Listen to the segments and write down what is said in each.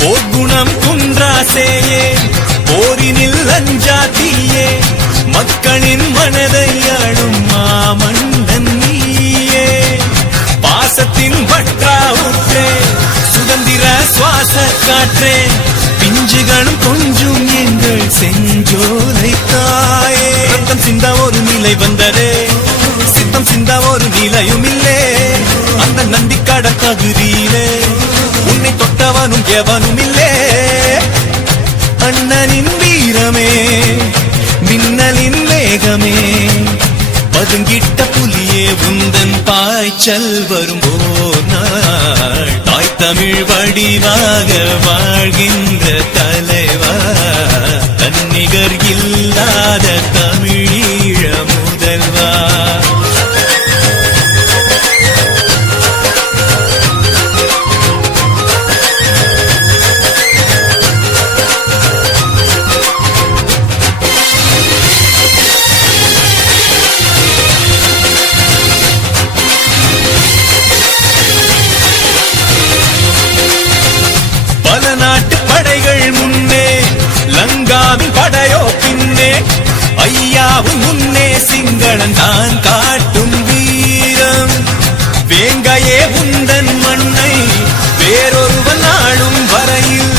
போர்க்குணம் குன்றாசேயே போரினில் அஞ்சாத்தியே மக்களின் மனதை ஆளும் மாமன்னன் நீயே. பாசத்தின் வற்றா ஊற்றே சுதந்திர சுவாச காற்றே பிஞ்சுகளும் கொஞ்சும் எங்கள் செஞ்சோலை தாயே. ரத்தம் சிந்த ஒரு நிலை வந்ததே சித்தம் சிந்த ஒரு நிலையும் இல்லே. அந்த நந்திக்கட தகுதியிலே எவனும் எவனும் இல்லே. அண்ணனின் வீரமே மின்னலின் வேகமே. பதுங்கிட்ட புலியே உந்தன் பாய்ச்சல் வரும் நாள். தாய் தமிழ் வடிவாக வாழ்கின்ற தலைவா தன்னிகர் இல்லாத ஐயாவும் முன்னே சிங்களன் தான் காட்டும் வீரம். வேங்கையே உந்தன் மண்ணை வேறொருவன் ஆளும் வரையில்.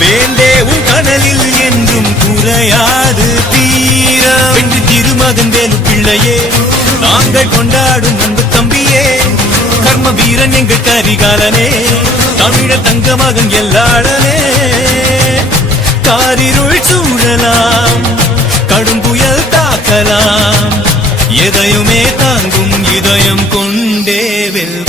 வேந்தே உன் கடலில் என்றும் குறையாது தீரம். என்று திருமகன் வேலு பிள்ளையே நாங்கள் கொண்டாடும் அன்பு தம்பியே. கர்ம வீரன் எங்கள் கரிகாலனே தமிழ தங்க மகன் எல்லாளனே. காரிருள் சூழலா வெல்லலாம் எதையுமே தாங்கும் இதயம் கொண்டே வெல்வ